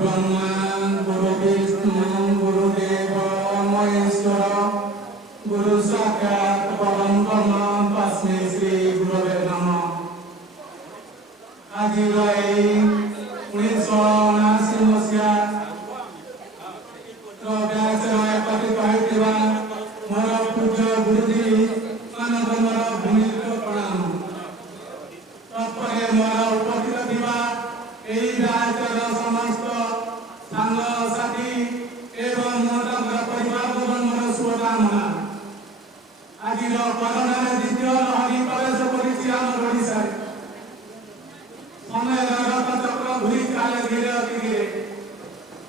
ब्रह्मा गुरु विष्णु गुरुदेव महेश्वर गुरु साक्षात् परम ब्रह्म तस्मै श्री गुरवे नमः। आज 1979 मसीहा मोर पूज्य गुरुजी मानक मोर भूमिक प्रणाम। तत्पर मोर उपस्थित थिबा एई राज्यर समस्त सांग साथी एवं मोर परिवार मोर शुभकामना। आज कोरोना द्वितीय लहरी प्रवेश करिछि आम ओडिशा। समय चक्र घुरी चाले धीरे धीरे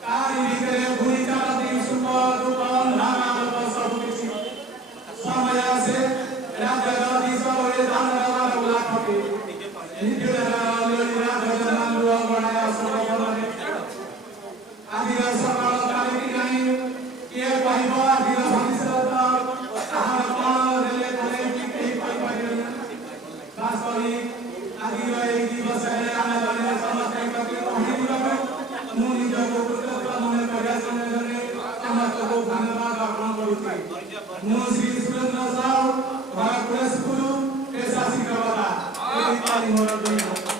तारी भितरे घुरी चालती सुख दुख अंधार सब किछि समय से राज्य देश ओए दान रवार लाखके निजे लोली राज्य जन्म लुआ बणाया सब बने आदि सकाळ काली नाही के पाइबो आदि भविष्यत आहार कोन देले कोने की केही पाइ पाइबे खास करी आदि एई दिवस रे आमे जने समस्त प्रति अभिनव मु निज गुरुत्व मने पर्या संगे समस्त को धन्यवाद अर्पण करूछि। मु श्री सुरेंद्र साहू भारत पुलिस गुरु पेशा शिक्षकता एई मोर